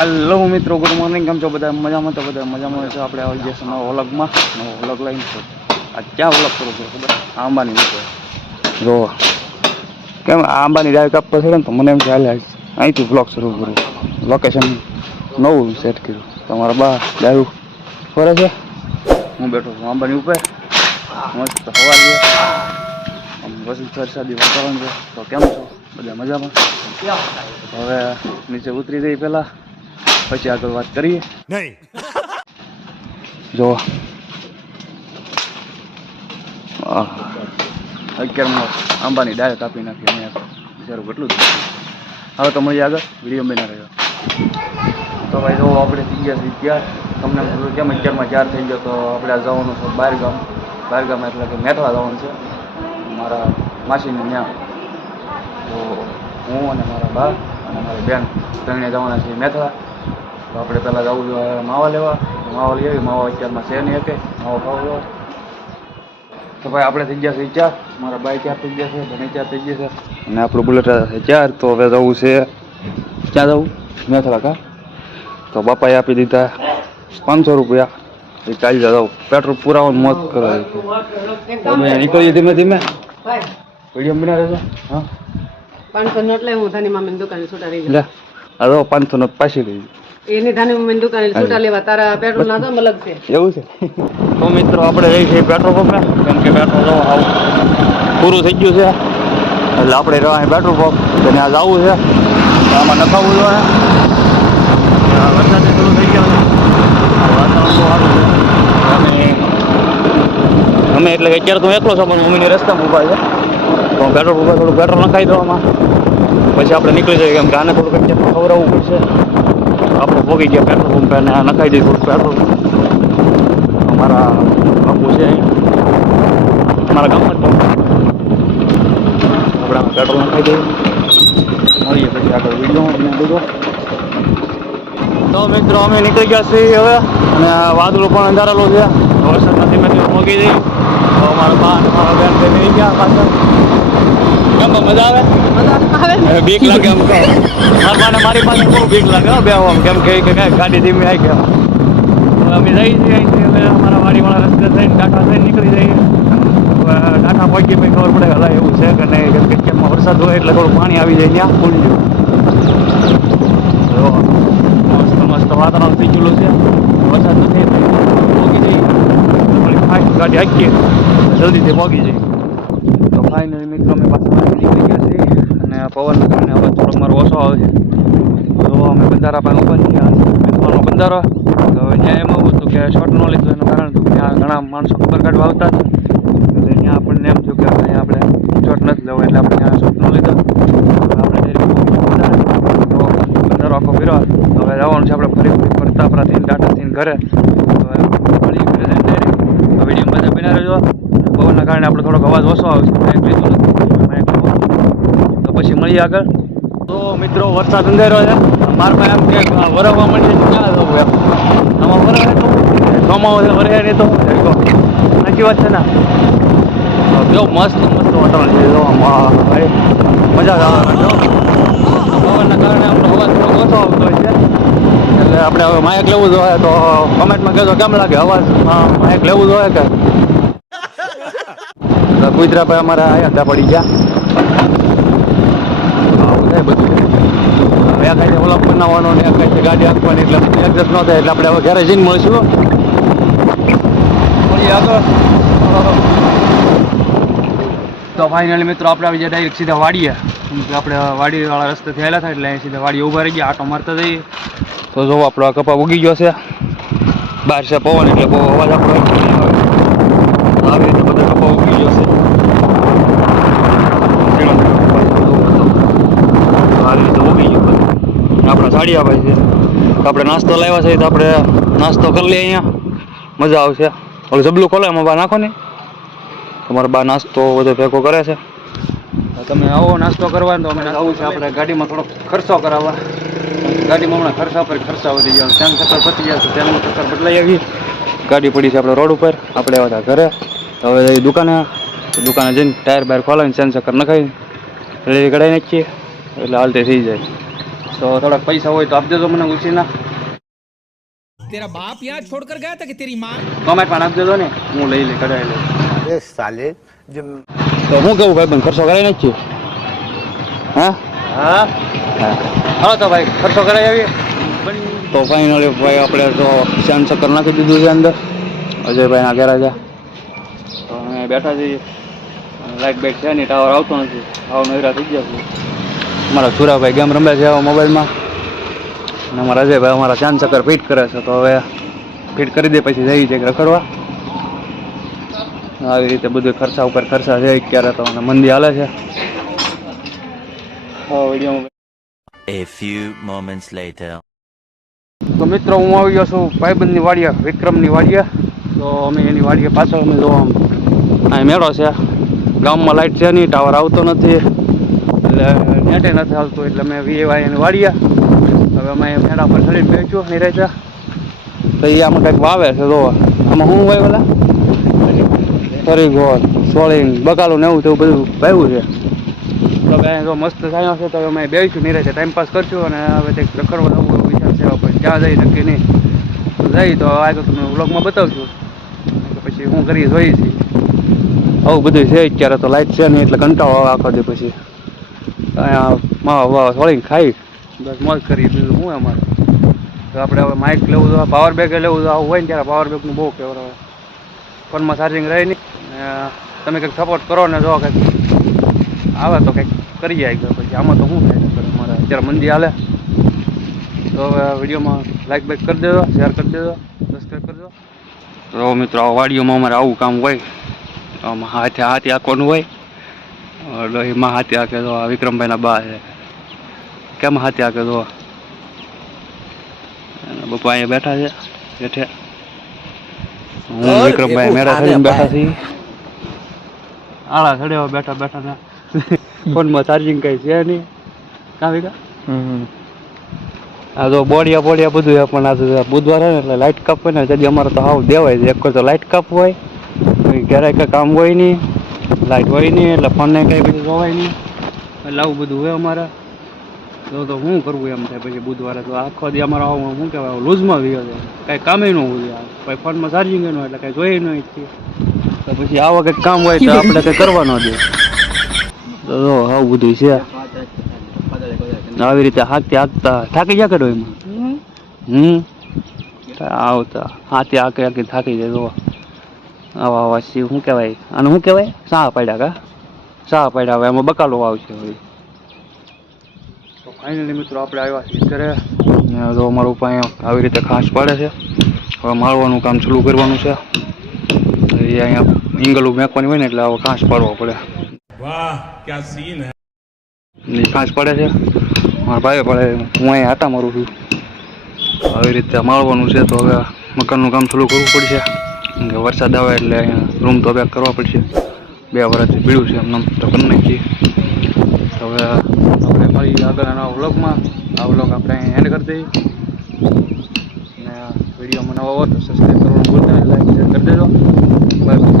Hello મિત્રો, good morning. કેમ છો બધા? મજામાં? તો બધા મજામાં છે. આપણે આવી જશે નવો વ્લોગમાં. નવો વ્લોગ લઈને છો. આ ક્યાં વ્લોગ કરું છું ખબર? આંબાની નીચે જો કેમ આંબાની ડાળ કાપવા છે ને, તો મને એમ ખ્યાલ અહીંથી વ્લોગ શરૂ કરું. લોકેશન નવું સેટ કર્યું. તમારા બા ડાળું ફરે છે, હું બેઠો છું આંબાની ઉપર. મસ્ત હવા છે, આમ વરસાદી વાતાવરણ છે. તો કેમ છો બધા? મજામાં? હવે નીચે ઉતરી જઈ પહેલા, પછી આગળ વાત કરીએ. નહીં જો 11 આંબાની ડાળ કાપી નાખી અમે. બિચારું કેટલું જ. હવે તો મળીએ આગળ વિડીયો બના રહ્યો. તો ભાઈ જો આપણે થઈ ગયા છીએ ત્યાર. તમને કેમ 11માં 4 થઈ ગયો. તો આપણે જવાનું છે બહારગામ એટલે કે મેથળા જવાનું છે મારા માસીને ત્યાં. તો હું અને મારા બા અને મારી બેન ત્રણે જવાના છીએ મેથળા. તો આપણે પહેલાં જવું જોઈએ માવા લેવા. માવા લઈ આવી. માવા અત્યારમાં છે નહીં કે માવો ખાવો. તો ભાઈ આપણે થઈ ગયા છે 4. મારા બાઈ 4 થઈ ગયા છે, બને 4 થઈ ગયા છે, અને આપણું બુલેટ છે 4. તો હવે જવું છે ક્યાં જવું? મેથળા કા. તો બાપાએ આપી દીધા 500 રૂપિયા. એ ચાલી જાવ પેટ્રોલ પુરાવાનું મોત કરે. તમે નીકળીએ ધીમે ધીમે. વિડીયો બના રહેજો. હા 500 નોટ લઈ હું ધાની મામી દુકાને છૂટા રહી લે. આ તો 500 નોટ પાછી લઈ એની ધાની મામી દુકાને છૂટા લેવા. તારા પેટ્રોલ ના દામ અલગ છે. એવું છે. તો મિત્રો આપણે જઈએ છીએ પેટ્રોલ પંપે, કેમ કે પેટ્રોલ જો પૂરું થઈ ગયું છે. એટલે આપણે રહેવા પેટ્રોલ પંપ તેને આ જવું છે. આમાં નખાવવું જોઈએ. વરસાદ શરૂ થઈ ગયો છે. વાતાવરણ બહુ સારું છે. અમે એટલે કે અત્યારે તો એકલો છો, પણ મમ્મીની રસ્તામાં ઊભા છે. તો પેટ્રોલ પંપે થોડું પેટ્રોલ નખાઈ દો આમાં, પછી આપણે નીકળી જઈએ. કેમ કે આને થોડુંક અત્યારે ખવડાવવું પડશે. આપણે ભોગી ગયા પેટ્રોલ પંપે અને નખાઈ દઈએ થોડું પેટ્રોલ. અમારા બાપુ છે અમારા ગામમાં જ. આપણે પેટ્રોલ નખાઈ દઈએ, મળીએ પછી આગળ વિડીયો બધો. તો મિત્રો અમે નીકળી ગયા છીએ હવે, અને વાદળો પણ અંધારેલું છે. વરસાદમાં ધીમે ધીમે પહોંચી જઈએ. તો અમારા બા અને મારા બેન થઈ ગયા પાછળ. કેમ મજા આવે? બીક લાગે એમ કહો. મારા મારી પાસે બહુ બીક લાગે બે આમ, કેમ કે કાંઈ ગાડી ધીમી આવી ગયા. અમે જઈએ છીએ અહીંથી. હવે અમારા વાડીવાળા રસ્તે થઈને ટાટા થઈને નીકળી જઈએ. ટાટા પહોંચી પછી ખબર પડે હલા એવું છે કે નહીં. કેમ કે કેમમાં વરસાદ હોય એટલે થોડું પાણી આવી જાય ત્યાં ફૂલી ગયું. મસ્ત વાતાવરણ થઈ ગયેલું છે. વરસાદ નથી પહોંચી જઈએ. ફાસ્ટ ગાડી હાકીએ જલ્દીથી પહોંચી જઈએ. તો ફાઇનલી મિત્રો અમે પાછા નીકળી ગયા છીએ, અને પવનના કારણે અવાજ થોડોક મારો ઓછો આવે છે. તો અમે બંધારા પાસે ઊભા છીએ. મેથવાનો બંધારો. તો હવે ત્યાં એમ એવું હતું કે શોર્ટ ન લીધું એનું કારણ હતું કે ત્યાં ઘણા માણસો ખબર કાઢવા આવતા હતા. એટલે ત્યાં આપણને એમ થયું કે અહીંયા આપણે શોર્ટ નથી લેવો, એટલે આપણે ત્યાં શોર્ટ ન લીધો. આપણે બંધારો આખો ફેરવા. તો હવે જવાનું છે આપણે ફરી પ્રતાપરાથી ટાટાથી ઘરે. તો ફરી ઘરે જઈને ડાયરેક્ટ વિડીયો બધા બના રહેજો. પવનના કારણે આપણે થોડોક અવાજ ઓછો આવે છે. માઇક લીધું નથી. તો પછી મળીએ આગળ. તો મિત્રો વરસાદ અંધારો છે. મારા પાસે એમ કે વરસવા માંડી ક્યાં જવું એમ. આમાં વરસે તો કમાવો છે, વરસે નહીં તો સાચી વાત છે ને. જો મસ્ત વાતાવરણ છે. જો ભાઈ મજા જ આવે. પવનના કારણે આપણો અવાજ થોડોક ઓછો આવતો હોય છે. એટલે આપણે હવે માઇક લેવું જોઈએ. તો કમેન્ટમાં કહેજો કેમ લાગે અવાજમાં માઇક લેવું જોઈએ કે. કુતરા ભાઈ અમારે આયા પડી ગયા. આવું થાય બધું. એક કાંઈ ઓલા બનાવવાનો ને એક કાંઈ ગાડી આપવાની, એટલે એડજસ્ટ ન થાય. એટલે આપણે હવે ઘરે જઈને મળીશું. મળીએ આગળ. તો ફાઇનલી મિત્રો આપણે આવી જાય ડાયરેક્ટ સીધા વાડીએ. આપણે વાડીવાળા રસ્તેથી આવેલા થાય એટલે અહીં સીધા વાડીએ ઊભા રહી ગયા, આટો મારતા જઈએ. તો જો આપણો આ કપા ઉગી ગયો છે. બહાર છે પવન એટલે બહુ અવાજ આપણો આવી રીતે બધો કપા ઉગી ગયો છે. આવી રીતે ઉગી ગયું બધું. આપણા સાડિયા ભાઈ છે. તો આપણે નાસ્તો લાવ્યા છે. તો આપણે નાસ્તો કરી લઈએ અહીંયા. મજા આવશે. ઓલું જબલું ખોલો એમાં બા નાખો ને. તમારા બા નાસ્તો બધો ભેગો કરે છે. તમે આવો નાસ્તો કરવાનો. તો અમે આવું છે આપણે ગાડીમાં થોડોક ખર્ચો કરાવવા. ગાડીમાં હમણાં ખર્ચા વધી ગયા. તેનું ચક્કર પતી ગયા. તેનું ચક્કર બદલાઈ આવી. ગાડી પડી છે આપણે રોડ ઉપર. આપણે આવ્યા હતા ઘરે. હવે દુકાને જઈને ટાયર બાયર ખોલાવીને સેન્સર નખાવીને રેડી કઢાવી નાખીએ એટલે હાલતે થઈ જાય. તો થોડાક પૈસા હોય તો આપી દેજો મને ઉછીના. तेरा बाप यहाँ छोड़कर गया था कि तेरी माँ? ટોમેટ પણ આપી દેજો ને, હું લઈ કઢાઈ લઉં. अरे साले जब તો હું કેવું ભાઈ બંધ ખર્ચો કરાવી નાખીએ? હા हाँ હા તો ભાઈ ખર્ચો કરાવી આવીએ. તો ફાઇનલી ભાઈ આપણે તો શાન ચક્કર નાખી દીધું છે અંદર અજયભાઈ ના ઘેર છે. તો અમે બેઠા છીએ, લાઇટ બાઇટ છે નહીં, ટાવર આવતો નથી, આવો નવરા થઈ ગયા છે. અમારા સુરાભાઈ ગેમ રમે છે આવા મોબાઈલમાં, અને અમારા અજયભાઈ અમારા ચાંદ ચક્કર ફિટ કરે છે. તો હવે ફિટ કરી દે પછી જઈ છે રખડવા. આવી રીતે બધું ખર્ચા ઉપર ખર્ચા છે અત્યારે તો, અને મંદી હાલે છે. વિડીયોમાં A few moments later. તો મિત્રો હું આવી ગયો છું ભાઈબંધની વાડીએ, વિક્રમની વાડીએ. તો અમે એની વાડીએ પાછળ અમે જોવા અહીં મેળો છે. ગામમાં લાઇટ છે નહીં, ટાવર આવતો નથી, એટલે નેટે નથી આવતું, એટલે અમે વીએવાય એની વાડીએ. હવે અમે મેળા પર ચડીને બેચ્યું નહીં રહેતા. તો એ આમાં કંઈક વાવે છે. જોવા આમાં શું વાય ઓલા ફરી ગોળ સોળીન બકાલું ને એવું તેવું બધું વાવ્યું છે. તો હવે જો મસ્ત થયો છે. તો અમે બેસીશું નહીં રહેતા, ટાઈમપાસ કરશું, અને હવે કંઈક રખડવા જવું એવો વિચાર છે. પણ ક્યાં જઈ નક્કી નહીં, જઈ તો આ તો તમને વ્લોગમાં બતાવશું કે પછી હું કરી જોઈએ છીએ. આવું બધું છે અત્યારે તો, લાઇટ છે નહીં એટલે કંટાળો આવે આખો દી. પછી અહીંયા માવા વાવા સોળીને ખાઈ બસ મોજ કરીએ, બીજું શું અમારે. તો આપણે હવે માઇક લેવું તો પાવર બેગ લેવું તો આવું હોય ને ત્યારે પાવર બેગનું બહુ કહેવાય. ફોનમાં ચાર્જિંગ રહે નહીં, તમે કંઈક સપોર્ટ કરો ને જો કંઈક આવે તો કંઈક કરી જાય. પછી આમાં તો શું થાય અમારે અત્યારે મંદી હાલે. તો હવે વિડીયોમાં લાઈક બાઈક કરી દેજો, શેર કરી દેજો, સબસ્ક્રાઈબ કરજો. તો મિત્રો આ વાડીઓમાં અમારે આવું કામ હોય, આમાં હાથે આંકવાનું હોય. એમાં હાથે આંકે તો આ વિક્રમભાઈના બા છે, કેમ હાથે આંકે તો પપ્પા અહીંયા બેઠા છે બેઠે. હું વિક્રમભાઈ મેળા થઈને બેઠા છીએ, આળા ચડ્યા બેઠા બેઠા ને ફોનમાં ચાર્જિંગ કઈ છે નહીં. કાં વિકા આ તો બોડિયા બધું છે, પણ આ બુધવાર ને એટલે લાઇટ કાપ હોય ને તેથી અમારે તો હાવ દેવાય છે. એક તો લાઇટ કાપ હોય, ઘરે કંઈ કામ હોય નહીં, લાઇટ હોય નહીં, એટલે ફોનને કંઈ પછી જોવાય નહીં, એટલે આવું બધું હોય અમારે. તો શું કરવું એમ થાય પછી બુધવારે તો આખો દી અમારે આવું શું કહેવાય લૂઝમાં ગયો છે, કાંઈ કામે ન હોય. પછી ફોનમાં ચાર્જિંગ ન હોય એટલે કાંઈ જોઈએ નહીં. તો પછી આવા કંઈક કામ હોય તો આપણે કંઈ કરવા ન દે. તો આવું બધું છે. આવી રીતે હાંકતા થાકી જાય કરો એમાં. આવતા હાથે હાંકી થાકી જાય. તો આવા શું કહેવાય આને, શું કહેવાય સાહ પાડ્યા કા સાહ પાડ્યા. હવે એમાં બકાલો આવશે. હવે તો ફાઇનલી મિત્રો આપણે આવ્યા છીએ ઘરે. તો અમારું પાસે આવી રીતે ઘાસ પાડે છે. હવે મારવાનું કામ ચાલુ કરવાનું છે. એ અહીંયા ઈંગલું મેકવાની હોય ને એટલે આવો ઘાસ પાડવો પડે. वाह क्या सीन है. એ ઘાસ પડે છે મારા ભાઈ પડે, હું અહીંયા આટા મારું છું. આવી રીતે મારવાનું છે. તો હવે મકાનનું કામ ચાલુ કરવું પડશે, કે વરસાદ આવે એટલે અહીંયા રૂમ તો બેક કરવા પડશે. 2 વર્ષથી પીડ્યું છે એમને તો કરી નાખીએ. તો હવે આપણે મળીએ આગળના નવા વ્લોગમાં. આ વ્લોગ આપણે અહીં એન્ડ કરી દઈએ. અને વિડીયોમાં નવા હોય તો સબસ્ક્રાઈબ કરવાનું ભૂલતા નહીં, લાઈક શેર કરી દેજો. બાય.